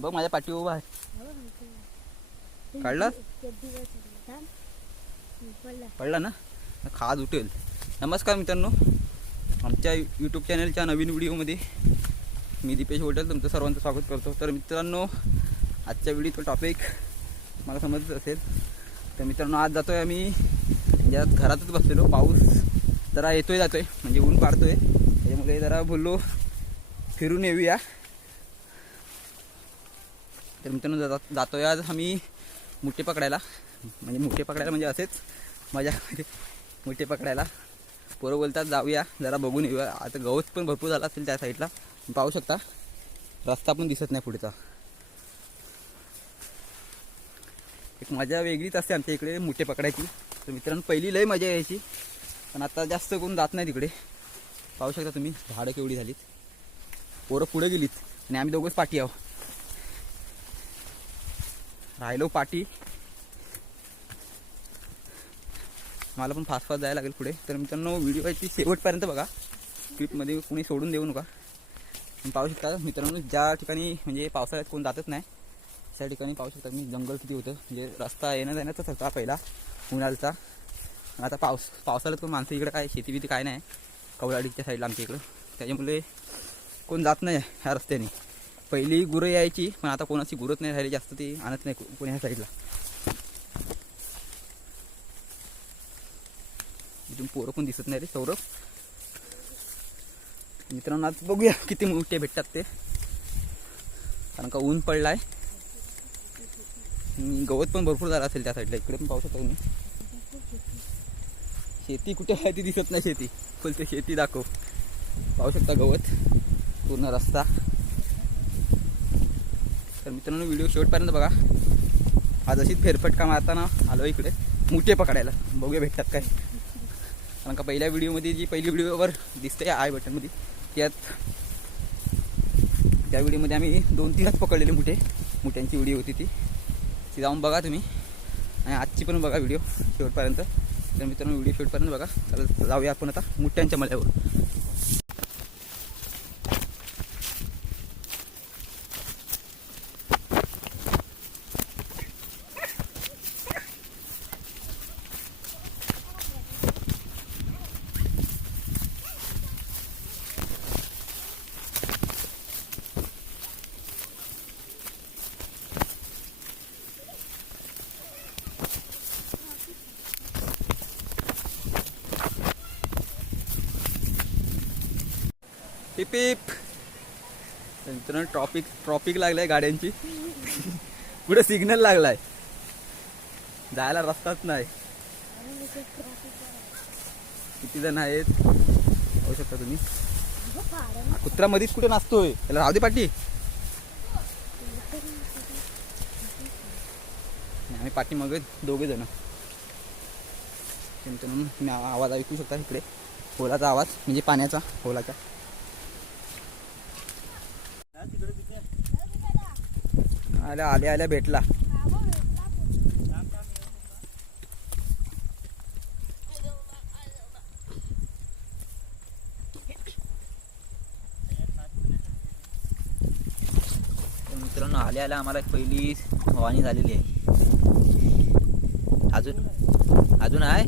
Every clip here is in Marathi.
बघ माझ्या पाठी उभा आहे. काढला पडला ना, खाज उठेल. नमस्कार मित्रांनो, आमच्या यूट्यूब चॅनलच्या नवीन व्हिडिओमध्ये मी दीपेश होटल तुमचं सर्वांचं स्वागत करतो. तर मित्रांनो, आजच्या व्हिडिओचा टॉपिक मला समजत असेल. तर मित्रांनो, आज जातो आहे आम्ही ज्यात घरातच बसलेलो. पाऊस जरा येतोय जातोय, म्हणजे ऊन पाडतोय, त्याच्यामुळे जरा बोललो फिरून येऊया. तर मित्रांनो, जातोय आज आम्ही मुठे पकडायला. म्हणजे असेच मजा मुठे पकडायला. पोरं बोलतात जाऊया जरा बघून येऊया. आता गवत पण भरपूर झाला असेल त्या साईडला, पाहू शकता. रस्ता पण दिसत नाही पुढचा. एक मजा वेगळीच असते आमच्या इकडे मुठे पकडायची. तर मित्रांनो, पहिली लय मजा यायची, पण आता जास्त कोण जात नाही तिकडे. पाहू शकता तुम्ही, झाडं केवढी झालीत. पोरं पुढे गेलीत आणि आम्ही दोघंच पाठी आहो. राहिलो पाठी. मला पण फास्ट जायला लागेल पुढे. तर मित्रांनो, व्हिडिओची शेवटपर्यंत बघा. क्लिपमध्ये कोणी सोडून देऊ नका. पाहू शकता मित्रांनो, ज्या ठिकाणी म्हणजे पावसाळ्यात कोण जातच नाही त्या ठिकाणी पाहू शकता मी जंगल किती होतं. म्हणजे रस्ता येणं जाण्याचाच होता पहिला उन्हाळ्याचा. आता पावसाळ्यात कोण माणसं इकडे काय शेती बिती काय नाही कवलाडीच्या साईडला आमच्या इकडं. त्याच्यामुळे कोण जात नाही ह्या रस्त्याने. पहिली गुरं यायची, पण आता कोणाची गुरत नाही राहिली जास्त, ती आणत नाही कोणी ह्या साईडला. इथून पोरं पण दिसत नाही रे सौरभ. मित्रांनो, आज बघूया किती मोठे भेटतात ते, कारण का ऊन पडलाय. गवत पण भरपूर झालं असेल त्या साईडला. इकडे पण पाहू शकता तुम्ही. शेती कुठे आहे ती दिसत नाही. शेती बोलते शेती दाखव. पाहू शकता गवत, पूर्ण रस्ता. तर मित्रांनो, व्हिडिओ शेवटपर्यंत बघा. आज अशीच फेरफटका मारताना आलो इकडे मुठे पकडायला. बघूया भेटतात काय. कारण का पहिल्या व्हिडिओमध्ये जी पहिली व्हिडिओवर दिसते आय बटनमध्ये, त्या व्हिडिओमध्ये आम्ही 2-3च पकडलेले मुठ्यांची व्हिडिओ होती ती जाऊन बघा तुम्ही. आणि आजची पण बघा व्हिडिओ शेवटपर्यंत. तर मित्रांनो, व्हिडिओ शेवटपर्यंत बघा. तर जाऊया आपण आता मुठ्यांच्या मळ्यावर. पिप पिप. मित्रांनो, ट्रॉफिक लागलाय गाड्यांची. पुढे सिग्नल लागलाय, जायला रस्ताच नाही. किती जण आहेत पाहू शकता तुम्ही. कुत्रा मध्येच कुठे नाचतोय, त्याला राहू दे पाठी. आम्ही पाठी मग दोघे जण. तुम्ही आवाज ऐकू शकता इकडे, होलाचा आवाज, म्हणजे पाण्याचा, होलाचा. आल्या भेटला. मित्रांनो, आल्या आम्हाला पहिली वाणी झालेली आहे. अजून आहे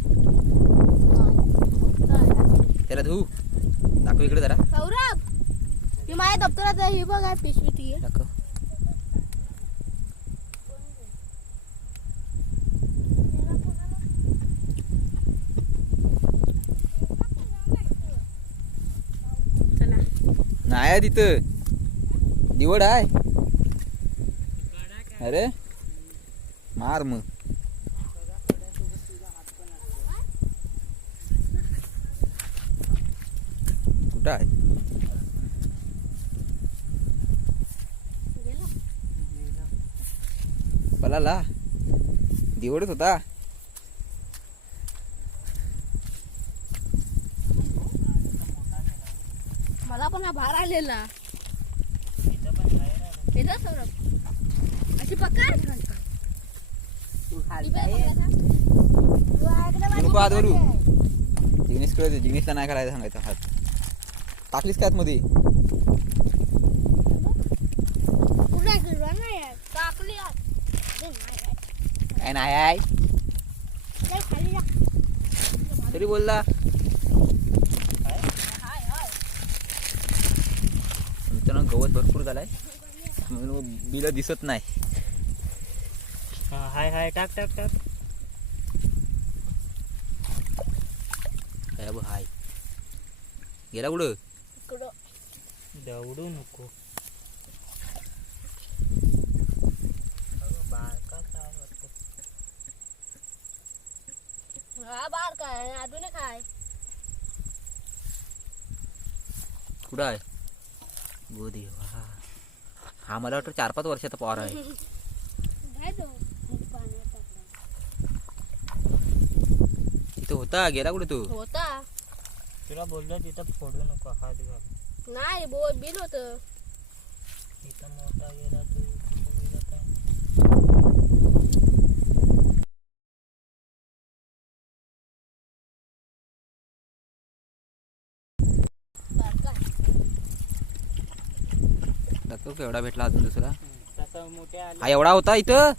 त्याला धू दाखव इकडे जरा. सौरभ, ती माझ्या दप्तरात ही बघा पिशवी ती दाखव. नाही आहे तिथं, दिवड आहे. अरे मार मग. कुठं आहे? पलाला दिवडच होता. मला पण हा भार आलेला. अशी पकड. नको हात करू. जिग्नेश कळते, जिग्नेशला नाही करायचं सांगायचं. हात टाकलीस का आतमध्ये? कुठे काय नाही आहे चल खाली जा. तरी बोलला हाय हाय. मित्रांनो गवत भरपूर झालाय म्हणून बिल दिसत नाही. हाय हाय टाक टाक टाक. काय बघ हाय गेला कुठं इकडं. दौडू नको. हा बार काय अजून एक आहे. कुठं आहे गो देवा. हा मला वाटतं 4-5 वर्षाचा पॉवर आहे. काय तो पाण्यात टाकला. इथं होता गेला कुठे तू. होता तुला बोललो तिथं फोडू नको हात घाल. नाही बिल होत. इथं मोठा गेला तू कुठं गेला काय. दाखव केवढा भेटला अजून दुसरा. तसा मोठ्या आले. हा एवढा होता इथं.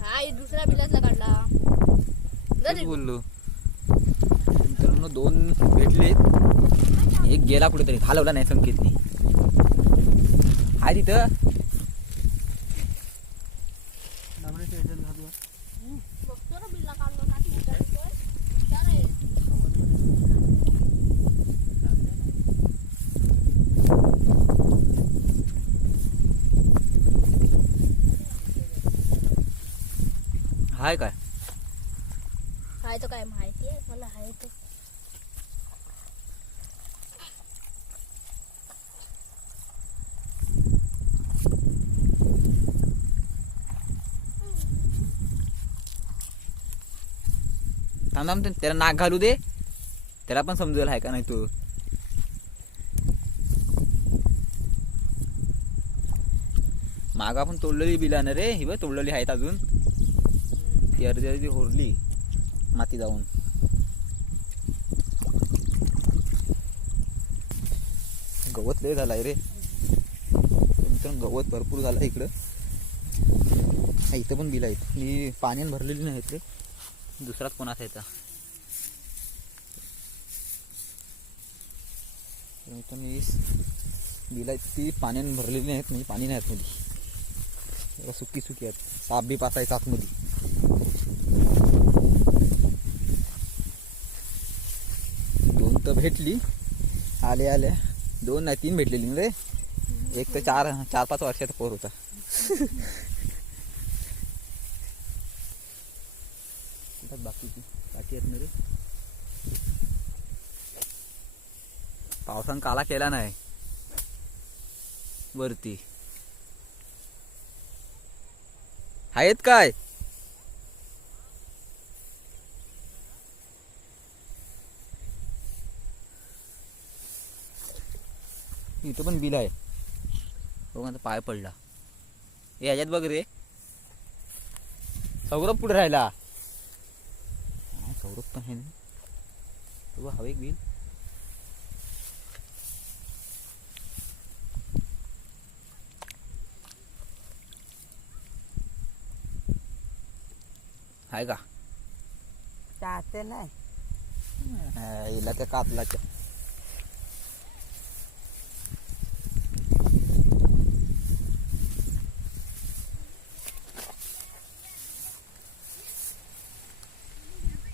हा दुसऱ्या बिलातला काढला. तेच बोललो मित्रांनो 2 भेटले. एक गेला कुठेतरी घालवला नाही संकेतनी. हाय तिथं बघतो ना बिल्ला काढलो ना ती विचारतोय. विचार आहे. हाय काय हाय तो काय माहिती आहे मला. हाय तो थांब थांब त्याला नाक घालू दे. त्याला पण समजेल आहे का नाही तू. माग आपण तोडलेली बिलानं रे. ही बघ तोडलेली आहेत अजून. ती अर्धी होरली माती जाऊन. गवत लय झालाय रे मित्रांनो. गवत भरपूर झालं इकडं. हा इथं पण बिल आहेत. ही पाण्याने भरलेली नाहीत रे. दुसराच कोणाचा येता. बिल आहेत ती पाण्याने भरलेली नाहीत. म्हणजे पाणी नाही आतमध्ये. सुकी सुकी आहेत. साप बी पासायचा आतमध्ये. दोन तर भेटली आल्या आल्या. 2 नाही 3 भेटलेली रे. एक तर 4-5 वर्षाचा पोर होता. बाकी आहेत ना रे. पावसानं काला केला नाही वरती. आहेत काय इथं पण बिल आहे. बघ आता पाय पडला. याच्यात बघ रे. सौरभ पुढे राहिला. सौरभ पण आहे ना. हवे एक बिल. आहे का चाहते नाही. हिला त्या कातलाच्या.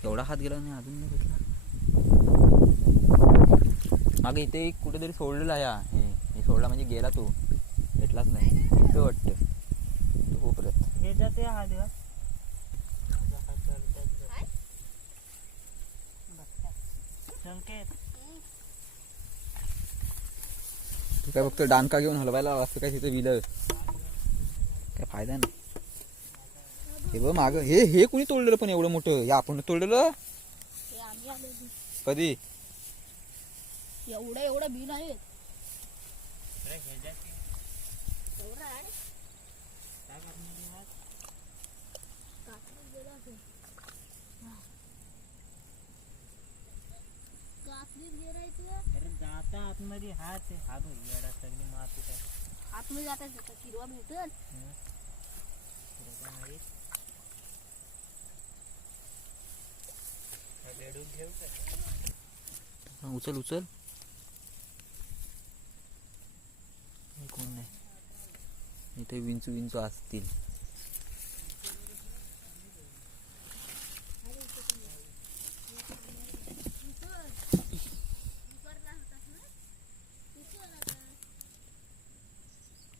एवढा हात गेला नाही अजून नाही भेटला. मागे इथे एक कुठेतरी सोडलेला आहे. हे सोडला म्हणजे गेला तो. भेटलाच नाही. इथं वाटतं तो परत. हे जाते हा दिवस. संकेत तू काय फक्त डानका घेऊन हलवायला असं काय तिथे विलं. काय फायदा नाही. हे बघ माग हे कुणी तोडलेलं पण एवढं मोठं. हे आपण तोडलेलं हे आम्ही आलो. कधी. एवढं बिल आहे. हे जाते एवढं आहे. काय करणार हात. काकडीत गेला असेल. काकडीत गेलायचं. अरे जाता आतमध्ये हात हा बघ येडा सगळी माती टाक. आतमध्ये जाता किरवा भेटल. उचल उचल. कोण नाही इथे. विंचू विंचू असतील.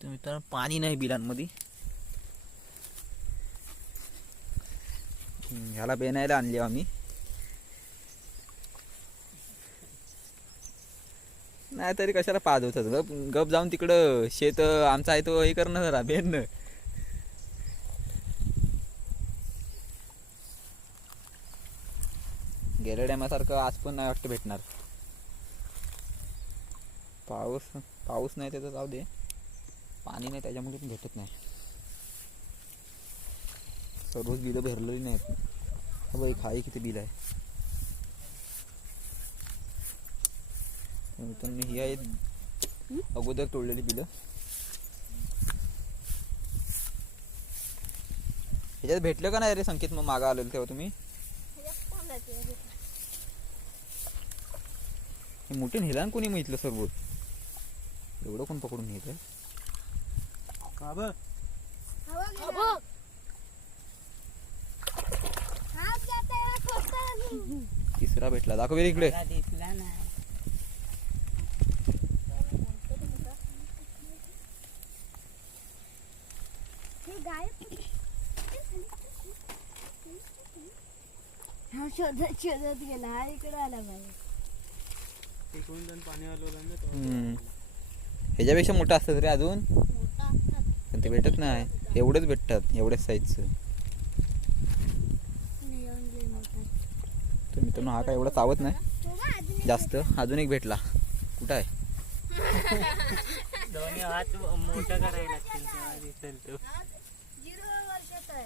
मित्रांनो पाणी नाही बिलांमध्ये. ह्याला बेनायला आणली आम्ही. नाही तरी कशाला पाहत होतात. गप गप जाऊन तिकडं शेत आमचा आहे तो हे करणं जरा बेन. गेल्या टायमासारखं आज पण नाही वाटतं भेटणार. पाऊस नाही त्याचं जाऊ दे. पाणी नाही त्याच्यामुळे पण भेटत नाही. सर्वच बिलं भरलेली नाहीत. बाई खाई किती बिल आहे. मित्रांनो ही आहेत अगोदर तोडलेली बिलं. ह्याच्यात भेटलं का नाही रे संकेत? मग मागा आलेलं तेव्हा तुम्ही हे मोठे नेला ना कोणी? मग इथलं सर्व एवढं कोण पकडून नेत? का बघ तिसरा भेटला. दाखव बरं इकडे. दिसला ना. शोधत शोधत गेला. हा इकडे आला बाई. कोण जण पाणी हलवलं ना तो. ह्याच्यापेक्षा मोठं असतं रे अजून, मोठा असतात. पण ते भेटत नाही. एवढंच भेटतात, एवढ्याच साईजचं. तर मित्रांनो हा काय एवढा चावत नाही जास्त. अजून एक भेटला. कुठं आहे? दोन्ही हात मोठं करायला लागतील तेव्हा दिसेल तो.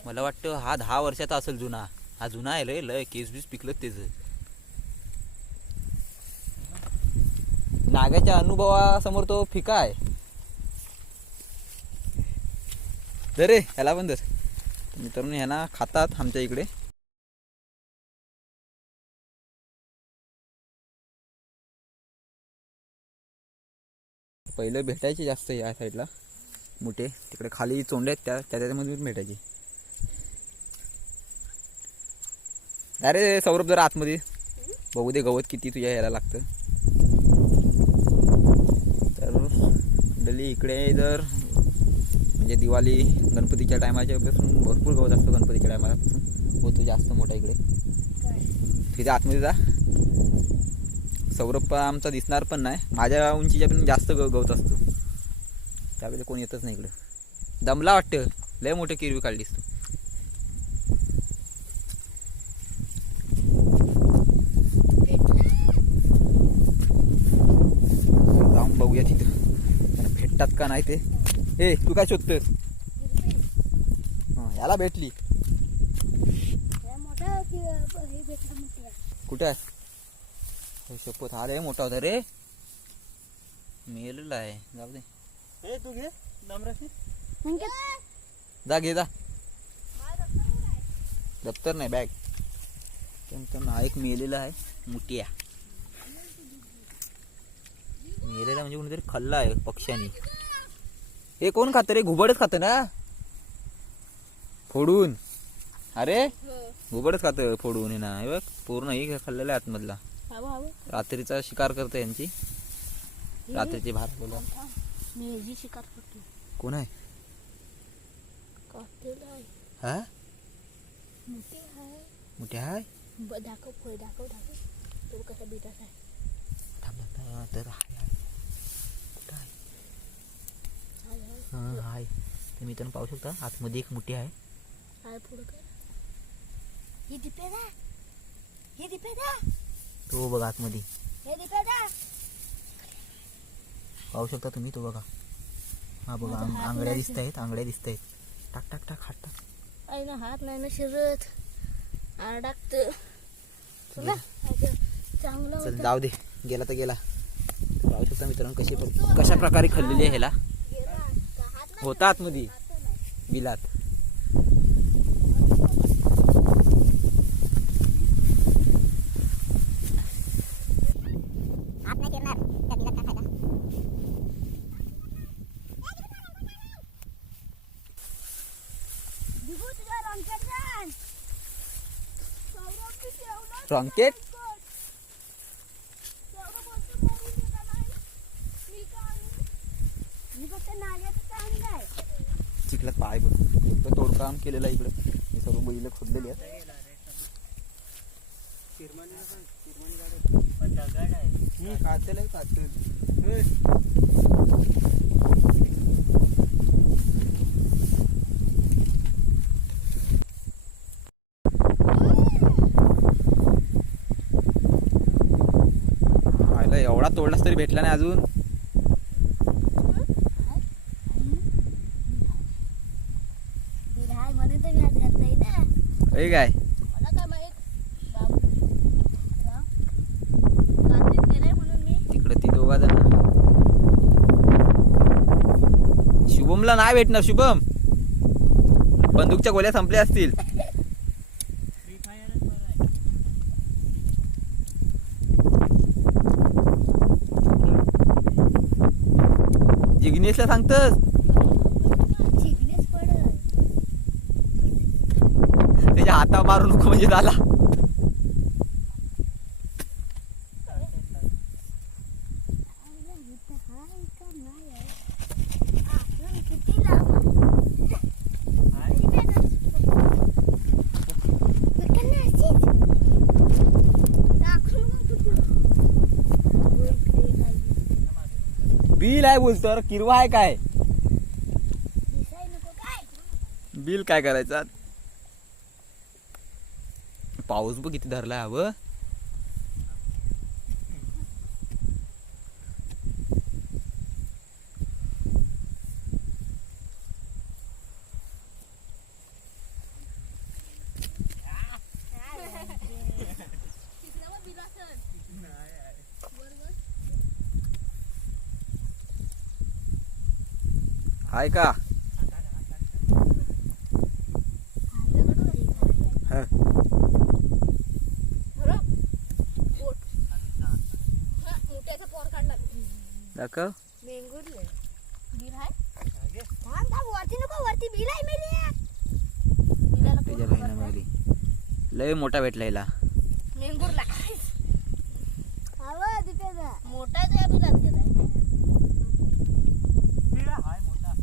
मला वाटतं हा 10 वर्षाचा असेल जुना. हा जुना आहे रे. लय केस बीस पिकलं त्याचं. नागाच्या अनुभवासमोर तो फिका आहे. रे ह्याला पण धर. मित्रांनो ह्यांना खातात आमच्या इकडे. पहिलं भेटायचे जास्त या साईडला मोठे. तिकडे खाली चोंडे आहेत त्याच्यामध्ये भेटायचे. अरे सौरभ जरा आतमध्ये बघू दे गवत किती तुझ्या यायला लागतं. तर डली इकडे जर म्हणजे दिवाळी गणपतीच्या टायमाच्या पासून भरपूर गवत असतं. गणपतीच्या टायमापासून होतो जास्त मोठा इकडे. तिथे आतमध्ये जा. सौरभ आमचा दिसणार पण नाही. माझ्या उंचीच्या पण जास्त गवत असतो. त्यावेळेला कोण येतच नाही इकडं. दमला वाटतं. लय मोठे किरवी काढलीस तू. जाऊन बघूया तिथं भेटतात का नाही ते. ए तू काय शोधतोस? याला भेटली. कुठे आहे? शपथ हा रे मोठा होता रे. मेलेला आहे. जाऊ दे. ए तू घे नम्रशी. जा घे जा. दप्तर नाही बॅग. हा एक मेलेला आहे. मुठिया मेलेला म्हणजे कोणीतरी खाल्ला आहे पक्ष्याने. हे कोण खातं रे? घुबडच खातं ना फोडून. अरे घुबडच खातं फोडून. हे ना हे बघ पूर्ण हे खाल्लेला आहे आतमधला. रात्रीचा शिकार करतो यांची. रात्रीची भार बोला. मी शिकार करतो. कोण आहे? हा मोठे आहे. दाखव फळ दाखव दाखव. तो कसा बिटाचा आहे. थांब तर हाय. ते मित्रांनो पाहू शकता आतमध्ये एक मोठी आहे. पुढं कर. ही दिपेदा. ही दिपेदा. तो बघा आतमध्ये. हे दिपेदा. पाहू शकता तुम्ही. तो बघा. हा बघा आंगड्या दिसत आहेत. आंगड्या दिसत आहेत. टाक टाक टाक हात टाक. आई ना हात नाही ना शिरत. आडाकत. चांगलं चल जाऊ दे. गेला तर गेला. पाहू शकता मित्रांनो कशा प्रकारे खाल्लेली आहे ह्याला. होता आतमध्ये बिलात. रॉकेट मी फक्त नाल्याचं आणलंय. चिखलात पाय बघ इकडं तोडकाम केलेलं आहे इकडं हे सर्व बैल खोदलेली आहेत. पण दगड आहे. कातेल एवढा तोडलास तरी भेटला नाही अजून. हाय म्हणून तर मी हात घातलाय ना. हे काय मला काय माहित बाबू कार्तिक गेलाय म्हणून मी. तिकडे ती दोघा जण. शुभमला नाही भेटणार. शुभम बंदूकच्या गोळ्या संपल्या असतील. फ्री फायरच बरं आहे. जिग्नेशला सांगतस शिकलेच पडल. त्याच्या हाता मारू नको म्हणजे झाला. हाय का नाही आहे. आपण किती लांब हाय. बिल आहे बोलतो अरे किरवा आहे काय. बिल काय करायचा. पाऊस बघ किती धरलाय हवं. हाय का हा. मोठ्याचा पोर काढला. दाखव मेंगुरले बिल आहे. थांब थांब वरती नको वरती बिल आहे मेली. बिलाला तुझ्या पूर्ण बहिणा भरलंय. मिळाली. लय मोठा भेटला हिला. मेंगुरला हवा दिपेचा मोठाच या बिलात गेलाय. बिल हाय मोठा.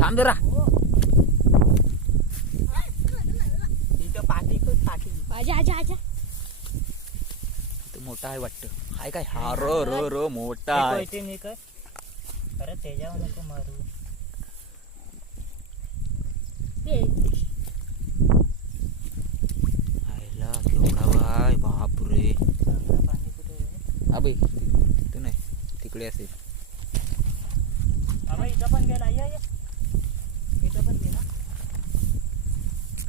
थांब जरा. इथं पाठी आजा आजा आजा. तो मोठा आहे वाटतं. हाय काय हा र र र मोठा आहे. कोयते नाही कर. अरे त्याच्यावर नको मारू. आयला केवढा बाय बापरे. चांगलं पाणी कुठे आहे. अबे तू नाही तिकडे असेल. अबे इथं पण गेला. ये इथं पण गेला.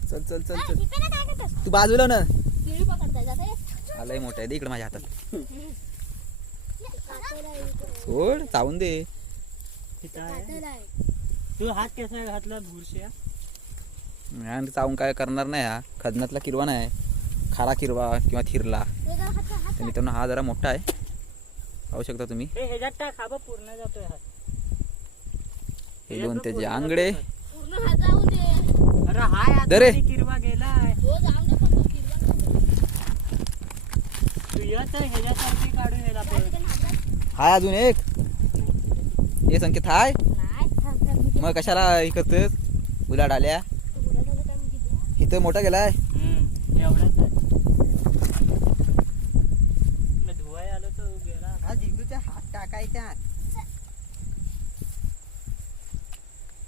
चल चल चल हा, चल दिपेला काय करतोस? तू बाजूला ना. किळी पकडताय जाते. आलाय मोठा आहे दे इकडे माझ्या हातात. काटेला आहे. सोड चावून दे. तिथं आहे. काटेला आहे. तू हात कसा घातला बुरश्या. आणि चावून काय करणार नाही. हा खदनातला किरवा नाही खारा किरवा किंवा थिरला. ते जरा हात हात तर मित्रांनो हा जरा मोठा आहे. पाहू शकता तुम्ही. हे ह्याच्यात टाक. हा बघ पूर्ण जातोय हात. हे दोन त्याचे आंगडे. पूर्ण हात जाऊन दे. अरे हाय आता दरे. किरवा गेलाय. तो जाऊन दे पण तो किरवा नको. तू येत ह्याच्यासारखी काढून यायला त्या ठिकाणी हात घाल. हाय अजून एक. हे संकेत हाय. नाही थांब थांब मी मग कशाला हे करतोस उलाढ आल्या. तुला झालं काय मी किती. इथं मोठा गेलाय. एवढंच आहे. मी धुवाय आलो तर गेला. हा झेंडूचा हात टाकायचा.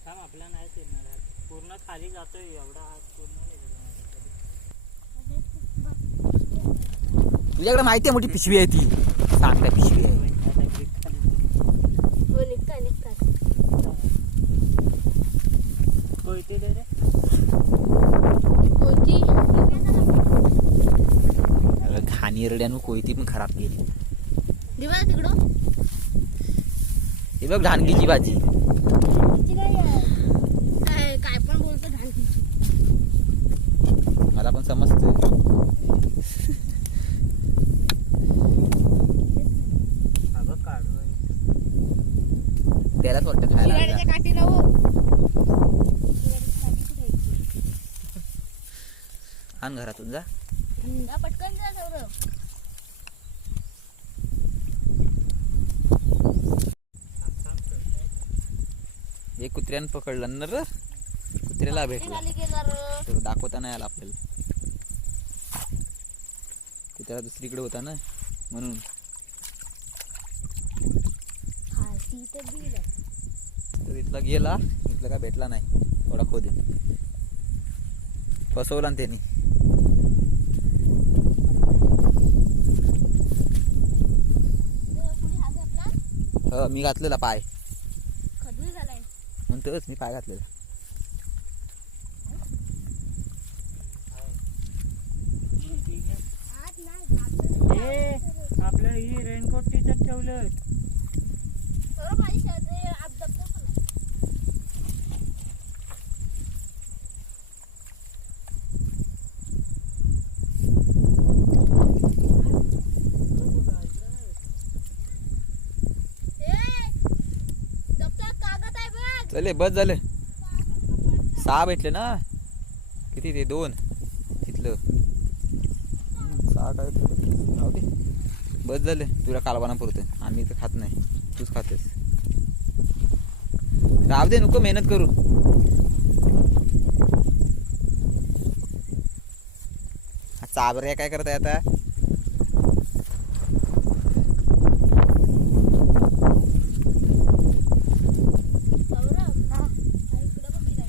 थांब आपला नाही फिरणार हात. पूर्ण खाली जातोय एवढा हात पूर्ण नाही गेला माझ्याकडे. तुझ्याकडे माहिती आहे मोठी पिशवी आहे ती. सांग काय पिशवी आहे. आता grip खाली जातो. हो निघताय निघताय. कोयते दे रे. कोणती घाणेरड्यानं कोयती पण खराब केली. दिवा तिकडं. हे बघ ढानगीची भाजी. तिची काय आहे? काय पण बोलतो ढालकीची. मला पण समजतं. हा बघ काढू. त्यालाच वाटतं खायला शिराड्याच्या लागला. काठीला हो. शिराड्याच्या काठी कुठे आहे? आण घरातून जा. जा पटकन जा सौरभ. एक कुत्र्यानं पकडलं ना र, कुत्र्याला भेटला खाली गेला र. तर दाखवता नाही आला आपल्याला. कुत्र्याला दुसरीकडे होता ना म्हणून. खालती तर बिल आहे. तर इथला गेला, इथला काय भेटला नाही. थोडा खोदून फसवला ना त्यांनी. कुणी हात घातला? मी घातलेला पाय, खदूळ झालाय. म्हणतोच मी पाय घातलेला. हात नाही घातलं. ए आपलं ही रेनकोट तिथं ठेवलं. सौरभ माझी शर्ट आप दबदब पण आहे. दबदब कागद आहे बघ. चले बस झालं. 6 भेटले ना, किती ते 2 तिथलं. 6 काय राहू दे, बस झाले. तुला कालवाना पुरतं, आम्ही तर खात नाही, तूच खातेस. राहू दे, नको मेहनत करू. चाबऱ्या काय करताय आता? सौरभ हा इकडे बघ बिल आहे.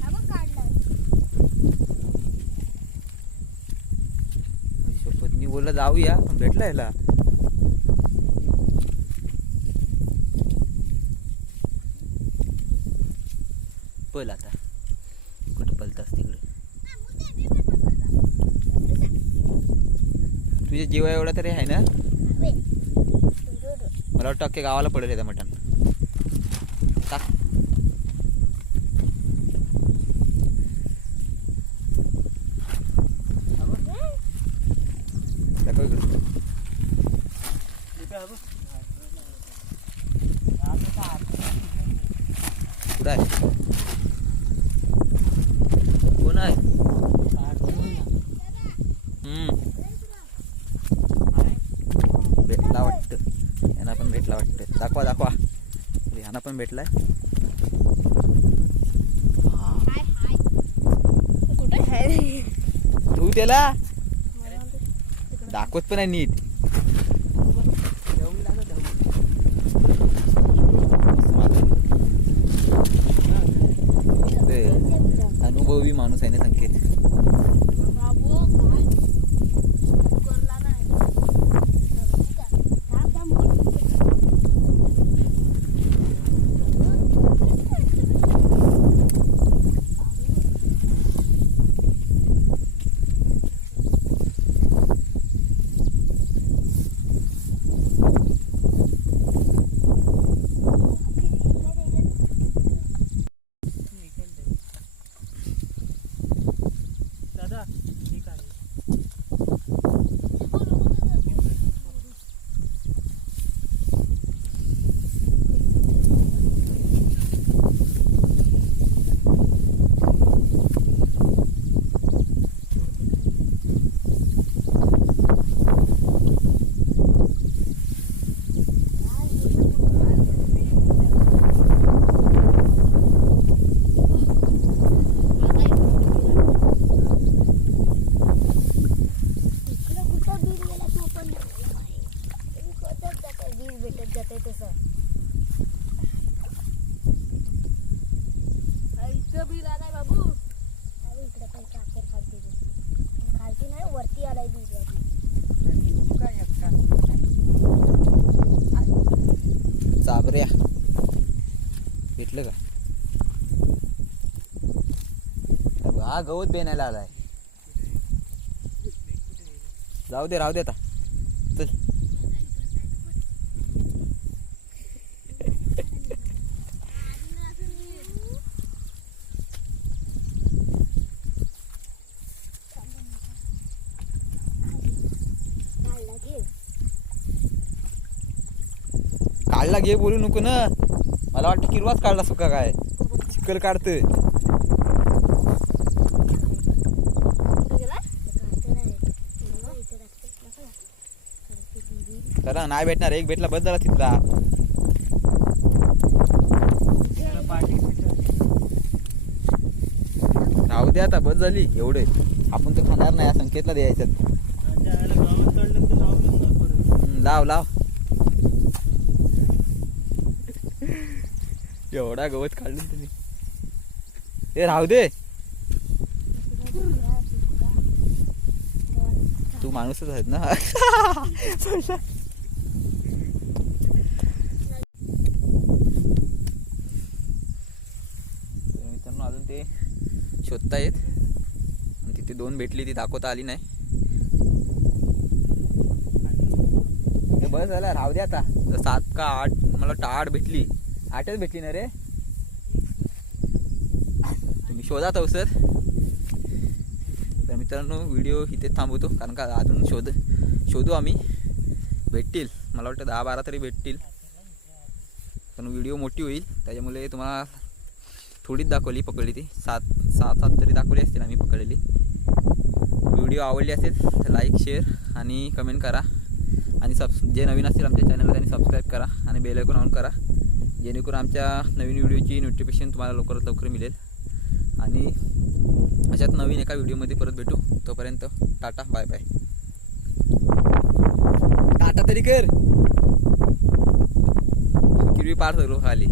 हा बघ काढलाय. शपथ, मी बोलला जाऊया पण भेटला याला. पल आता कुठं पलतास तिकडे. तुझे जीवा एवढा तरी आहे ना. मला वाटतं अख्खे गावाला पडेल येतं मटण. टाक. दाखव इकडं. कुठं आहे? कोण आहे? भेटला वाटतं, यांना पण भेटला वाटतं. दाखवा दाखवा, ह्यांना पण भेटलाय. हाय हाय कुठे आहे? तू त्याला दाखवत पण आहे नीट. ते अनुभवी माणूस आहे ना संकेत. बाबू काय करला नाही. थांब थांब दादा ठीक आहे. इकडे कुठं बिल गेला तू पण बिल भेटत जाते तसं. इथं बिल आलाय बाबू. अरे इकडे पण चाकर खालती दिसली. खालती नाही वरती आलाय बिल. चाबऱ्या भेटलं का? हा गवत बेनायला आलाय. जाऊ दे, राहू दे आता. चल. काढला घे बोलू नको ना. मला वाटतं किरवाच काढला सुका काय चिखल काढतोय. चला नाही भेटणार. एक भेटला बस झाला तिथला. त्याला पाठी राहू दे आता बस झाली एवढे. आपण तर खाणार नाही. या संकेतला द्यायचं. गावात चढलं तर नाव घेऊन जा परत. लाव लाव. एवढा गवत काढलं तुम्ही. ए राहू दे. तू माणूसच आहेत ना. मित्रांनो अजून ते शोधतायत. आणि तिथे 2 भेटली ती दाखवता आली नाही. ते बस झाला. राहू दे आता. 7 का 8 मला वाटतं 8 भेटली. 8च भेटली ना रे. तुम्ही शोधात आहो सर. तर मित्रांनो व्हिडिओ इथे थांबवतो कारण का अजून शोधू आम्ही. भेटतील मला वाटतं 10-12 तरी भेटतील. पण व्हिडिओ मोठी होईल त्याच्यामुळे तुम्हाला थोडीच दाखवली पकडली ती. 7 तरी दाखवली असतील आम्ही पकडलेली. व्हिडिओ आवडली असेल तर लाईक शेअर आणि कमेंट करा. आणि जे नवीन असतील आमच्या चॅनलला त्यांनी सबस्क्राईब करा आणि बेल आयकॉन ऑन करा जेणेकरून आमच्या नवीन व्हिडिओची नोटिफिकेशन तुम्हाला लवकरात लवकर मिळेल. आणि अशात नवीन एका व्हिडिओमध्ये परत भेटू. तोपर्यंत टाटा बाय बाय. टाटा तरी कर. किरवी पार सगळं खाली.